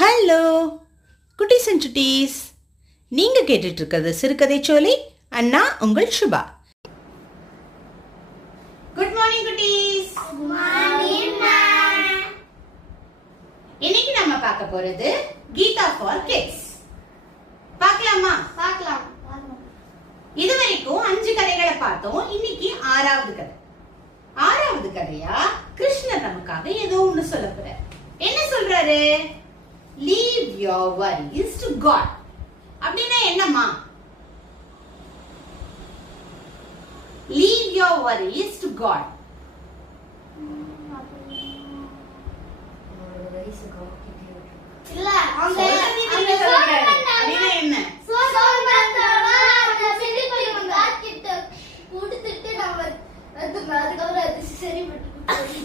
Hello குட்டீஸ் and சுட்டீஸ், நீங்கள் கேட்டுட்டு இருக்கிறது சிறுகதை சோலை. அண்ணா உங்கள் சுபா. குட் மார்னிங் குட்டீஸ். இன்னைக்கு நம்ம பார்க்க போறது கீதா ஃபார் கிட்ஸ். பார்க்கலாமா? பார்க்கலாம். இதுவரைக்கும் 5 கதைகளை பார்த்தோம். இன்னைக்கு 6வது கதை. 6வது கதையா கிருஷ்ணர் நமக்காக ஏதோ ஒண்ணு சொல்ல போறாரு. என்ன சொல்றாரு? Leave your worries to God. அப்படின்னா என்னம்மா? Leave your worries to God. இல்ல அப்படின்னா என்ன?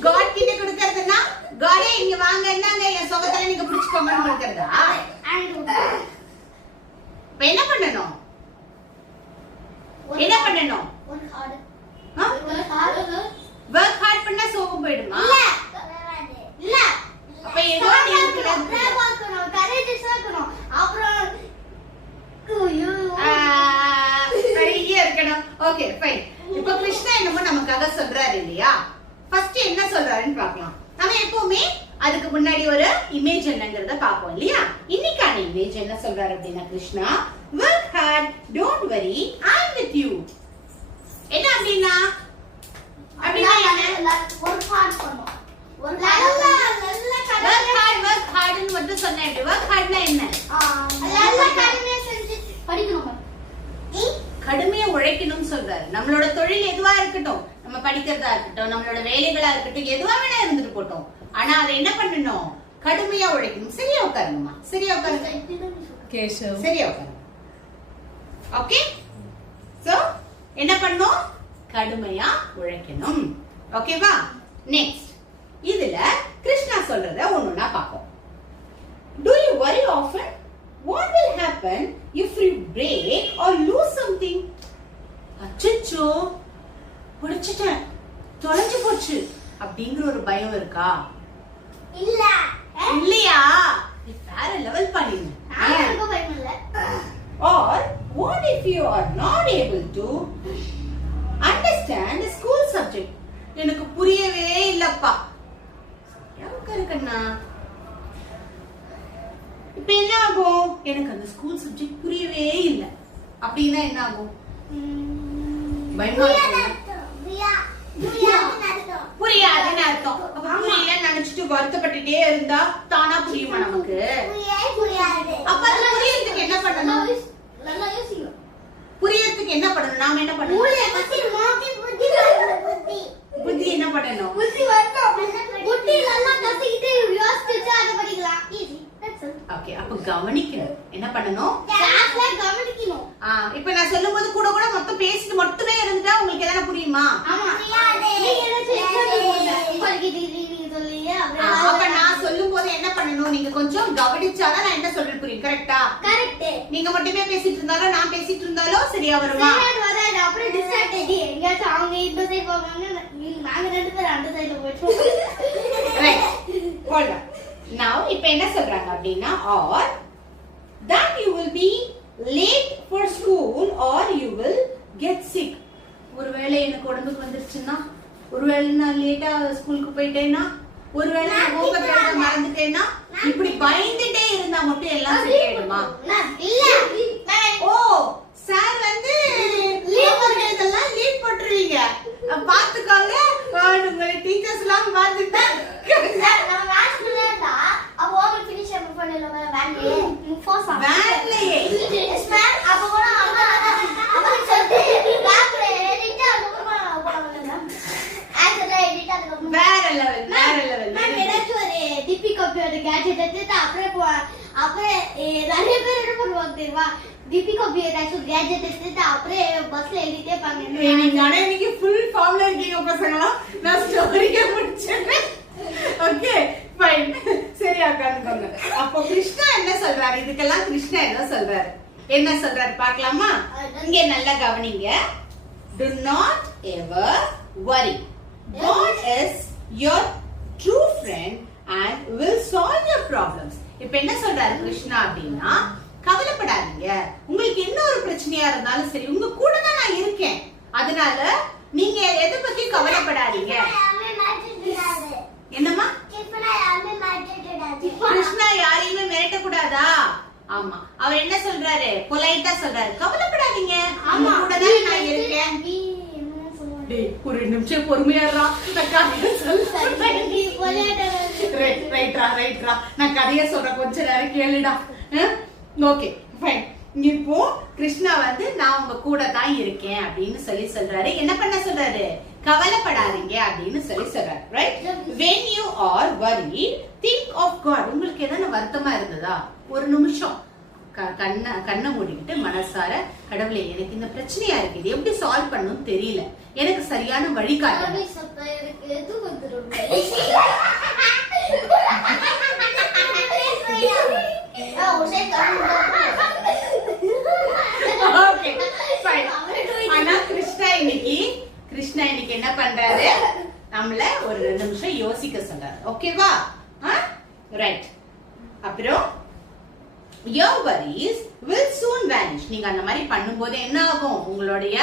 God கிட்ட கொடுக்கறதுன்னா காடே இங்க வாங்க, என்னங்க என் சொகத்துல நீங்க புடிச்சுக்கோங்கன்னு கொடுக்கறதா? இப்ப என்ன பண்ணணும்? என்ன பண்ணணும்? work hard பண்ணா சோகம் போயிடுமா? இல்ல அப்ப ஏதோ நீ இருக்கணும். Okay fine. இப்போ கிருஷ்ணா என்னமோ நமக்காக சொல்றாரு இல்லையா? ஃபர்ஸ்ட் என்ன சொல்றாருன்னு பார்க்கலாம். நம்ம எப்பவுமே அதுக்கு முன்னாடி ஒரு இமேஜ் என்னங்கறத பாப்போம் இல்லையா? இன்னைக்கான இமேஜ் என்ன சொல்றாரு அப்படின்னா, Krishna work hard, don't worry, I'm with you. என்ன அப்படின்னா? அப்படின்னா என்ன? work hard பண்ணனும். work hardன்னு மட்டும் சொன்னேன். work hardனா என்ன? நல்லா கடுமையா செஞ்சு படிக்கணும். கடுமையா உழைக்கணும்னு சொல்றாரு. நம்மளோட தொழில் எதுவா இருக்கட்டும், நம்ம படிக்கிறதா இருக்கட்டும், நம்மளோட வேலைகளா இருக்கட்டும், எதுவா வேணா இருந்துட்டு போட்டோம், ஆனா அதை என்ன பண்ணணும்? கடுமையா உழைக்கணும். சரியா உட்காருங்கம்மா. சரியா உட்காருங்க. சரியா உட்காருங்க. ஓகே. சோ என்ன பண்ணணும்? கடுமையா உழைக்கணும். ஓகேவா? நெக்ஸ்ட் இதுல கிருஷ்ணா சொல்றத ஒண்ணுன்னா பாப்போம். Do you worry often? What will happen if you break or lose something? அச்சச்சோ, உடைச்சிட்டேன், தொலைஞ்சு போச்சு அப்படிங்கிற ஒரு பயம் இருக்கா? இல்ல. இல்லையா? நீ வேற லெவல் பண்ணிங்க. எனக்கு பயம் இல்ல. Or what if you are not able to understand a school subject? எனக்கு புரியவே இல்லப்பா. யாருக்கு இருக்கண்ணா? இப்ப என்ன ஆகும்? எனக்கு அந்த ஸ்கூல் சப்ஜெக்ட் புரியவே இல்ல அப்படின்னா என்ன ஆகும்? புரியாதுன்னு அர்த்தம். அப்ப புரியலன்னு நினைச்சிட்டு வருத்தப்பட்டுட்டே இருந்தா தானா புரியுமா நமக்கு? அப்ப அது புரியறதுக்கு என்ன பண்ணணும்? புரியறதுக்கு என்ன பண்ணணும்? நாம என்ன பண்ணணும்? புத்தி என்ன பண்ணணும்? ஓகே, அப்ப கவனிக்கணும். என்ன பண்ணணும்? கவனிக்கணும். இப்ப நான் சொல்லும்போது கூட கூட மொத்தம் பேசிட்டு மட்டுமே இருந்துட்டா உங்களுக்கு எதனா புரியுமா? அப்ப நான் சொல்லும் போது என்ன பண்ணணும்? நீங்க கொஞ்சம் கவனிச்சாதான் நான் என்ன சொல்றது புரியும். கரெக்டா? கரெக்ட். நீங்க மட்டுமே பேசிட்டு இருந்தாலும் நான் பேசிட்டு இருந்தாலும் சரியா வருமா? அப்புறம் டிஸ்ட்ராக்ட் ஆகி எங்கயாச்சும் அவங்க இந்த சைடு போவாங்க, நாங்க ரெண்டு பேரும் அந்த சைடுல போயிட்டோம். ரைட். Hold on. Now இப்ப என்ன சொல்றாங்க அப்படின்னா, or that you will be late for school or you will get sick. ஒருவேளை எனக்கு உடம்புக்கு வந்துருச்சுன்னா, ஒருவேளை நான் லேட்டா ஸ்கூலுக்கு போயிட்டேன்னா, ஒருவேளை நான் ஹோம்வொர்க் எழுத மறந்துட்டேன்னா, இப்படி பயந்துட்டே இருந்தா மட்டும் எல்லாம் சரியாயிடுமா? இல்ல. ஓ, சார் வந்து ஹோம்வொர்க் எழுதலாம் லீவ் போட்டுருவீங்க. பாத்துக்கோங்க, உங்களை டீச்சர்ஸ் எல்லாம் பார்த்துட்டா அப்போ கிருஷ்ணா என்ன சொல்றாரு? இதுக்கெல்லாம் கிருஷ்ணா என்ன சொல்றாரு? என்ன சொல்றாரு பார்க்கலாமா? இங்க நல்லா கவனிங்க. Do not ever worry. God is your true friend and will solve your problems. இப்ப என்ன சொல்றாரு கிருஷ்ணா அப்படின்னா, கவலைப்படாதீங்க, உங்களுக்கு என்ன ஒரு பிரச்சனையா இருந்தாலும் சரி உங்க கூட தான் நான் இருக்கேன், அதனால நீங்க எதை பத்தி கவலைப்படாதீங்க. என்னம்மா? கிருஷ்ணா யாரையுமே மிரட்ட கூடாதா? ஆமா, அவர் என்ன சொல்றாரு, பொலைட்டா சொல்றாரு, கவலைப்படாதீங்க, உங்க கூட தான் நான் இருக்கேன். ஒரு நிமிஷம் பொறுமையாடுறா, நான் கதைய நான் கதைய சொல்றேன், கொஞ்ச நேரம் கேளுடா. Okay fine. இப்போ கிருஷ்ணா வந்து நான் உங்க கூட தான் இருக்கேன் அப்படின்னு சொல்றாரு. என்ன பண்ண சொல்றாரு, கவலைப்படாதீங்க அப்படின்னு சொல்றாரு. Right? when you are worried think of God. உங்களுக்கு ஏதாவது வருத்தமா இருந்ததா, ஒரு நிமிஷம் கண்ணை மூடிக்கிட்டு மனசார, கடவுளே எனக்கு இந்த பிரச்சனையா இருக்கு, இது எப்படி சால்வ் பண்ணணும்னு தெரியல, எனக்கு சரியான வழி காட்டுங்க. ஆனா கிருஷ்ணா இன்னைக்கு என்ன பண்றாரு, நம்மள ஒரு 2 நிமிஷம் யோசிக்க சொல்றாரு. ஓகேவா? ரைட். அப்புறம் your worries will soon vanish. நீங்க அந்த மாதிரி பண்ணும்போது என்ன ஆகும், உங்களுடைய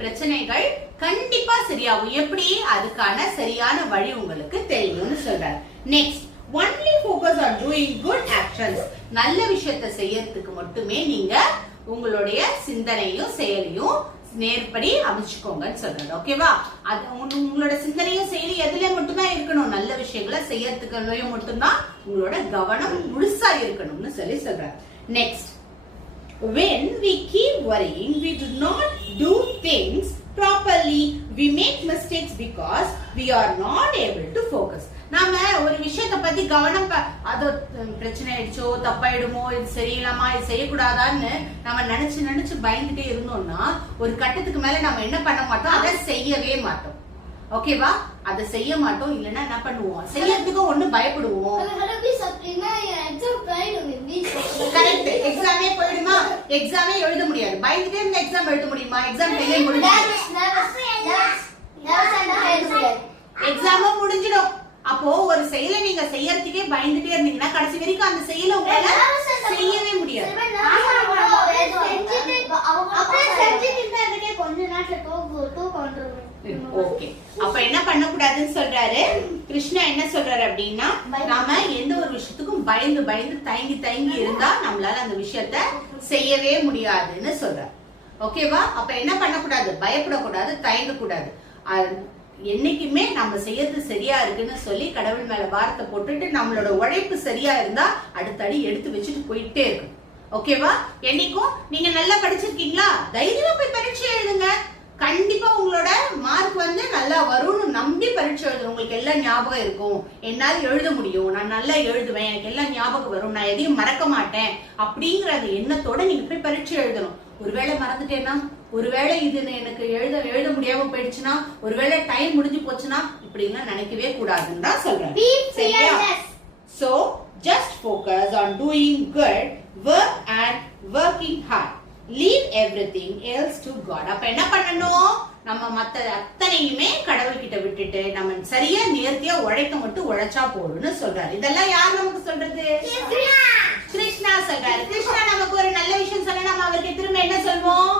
பிரச்சனைகள் கண்டிப்பா சரியாகும். எப்படி, அதுக்கான சரியான வழி உங்களுக்கு தெரியும்னு சொல்றாரு. Next, only focus on doing good actions. நல்ல விஷயத்தை செய்யறதுக்கு மட்டுமே நீங்க உங்களுடைய சிந்தனையும் செயலையும் நேர்படி அமைச்சுக்கோங்கன்னு சொல்றாரு. ஓகேவா? அது உங்களோட சிந்தனையும் செயலும் எதுல மட்டும்தான் இருக்கணும், நல்ல விஷயங்களை செய்யறதுக்கு மட்டும்தான் உங்களோட கவனம் முழுசா இருக்கணும்னு சொல்றாரு. Next, when we keep worrying we do not do things properly, we make mistakes because we are not able to focus. நாம ஒரு விஷயத்தை பத்தி கவனம், அது பிரச்சனை ஆயிடுச்சோ, தப்பாயிடுமோ, இது சரியில்லாமா, இது செய்யக்கூடாதான்னு நம்ம நினைச்சு பயந்துட்டே இருந்தோம்னா ஒரு கட்டத்துக்கு மேல நம்ம என்ன பண்ண மாட்டோம், அதை செய்யவே மாட்டோம். ஓகேவா? அதை செய்ய மாட்டோம். இல்லன்னா என்ன பண்ணுவோம், செய்யறதுக்கு ஒண்ணு பயப்படுவோம். கரெக்ட். எக்ஸாமே போயிடுமா, எக்ஸாமே எழுத முடியாது, பயந்துட்டே இருந்த எக்ஸாம் எழுத முடியுமா, எக்ஸாம் எக்ஸாமும் முடிஞ்சிடும். அப்போ ஒரு செயலை நீங்க செய்யறதுக்கே பயந்துட்டே இருந்தீங்கன்னா கடைசி வரைக்கும் அந்த செயலை உங்களால செய்யவே முடியாது. ஓகே, அப்ப என்ன பண்ண கூடாதுன்னு சொல்றாரு கிருஷ்ணா. என்ன சொல்றாரு அப்படின்னா, நாம எந்த ஒரு விஷயத்துக்கும் பயந்து தயங்கி இருந்தா நம்மளால அந்த விஷயத்த செய்யவே முடியாதுன்னு சொல்றாரு. ஓகேவா? அப்ப என்ன பண்ணக்கூடாது, பயப்படக்கூடாது, தயங்க கூடாது. என்னைக்குமே நம்ம செய்யறது சரியா இருக்குன்னு சொல்லி கடவுள் மேல வார்த்தை போட்டுட்டு நம்மளோட உழைப்பு சரியா இருந்தா அடுத்தடி எடுத்து வச்சுட்டு போயிட்டே இருக்கும். ஓகேவா? என்னைக்கும் நீங்க நல்லா படிச்சிருக்கீங்களா, தைரியமா போய் பரீட்சை எழுதுங்க. கண்டிப்பா உங்களோட மார்க் வந்து நல்லா வரும்னு நம்பி பரீட்சை எழுதுங்க. உங்களுக்கு எல்லாம் ஞாபகம் இருக்கும், என்னால எழுத முடியும், நான் நல்லா எழுதுவேன், எனக்கு எல்லாம் ஞாபகம் வரும், நான் எதையும் மறக்க மாட்டேன் அப்படிங்கிற அந்த எண்ணத்தோட நீங்க போய் பரீட்சை எழுதணும். ஒருவேளை மறந்துட்டேன்னா, ஒருவேளை இது எனக்கு எழுத முடியாம போயிடுச்சுன்னா, ஒருவேளை டைம் முடிஞ்சு போச்சுன்னா, இப்படிலாம் நினைக்கவே கூடாதுன்னு தான் சொல்றேன். சரியா? So just focus on doing good work and working hard. Leave everything else to God. அப்ப என்ன பண்ணணும், நம்ம மத்த அத்தனையுமே கடவுள் கிட்ட விட்டுட்டு நம்ம சரியா நேர்த்தியா உழைக்க மட்டும் உழைச்சா போடுன்னு சொல்றாரு. இதெல்லாம் யார் நமக்கு சொல்றது, கிருஷ்ணா சொல்றாரு. கிருஷ்ணா நமக்கு ஒரு நல்ல விஷயம் சொன்னா நம்ம அவருக்கு திரும்ப என்ன சொல்வோம்,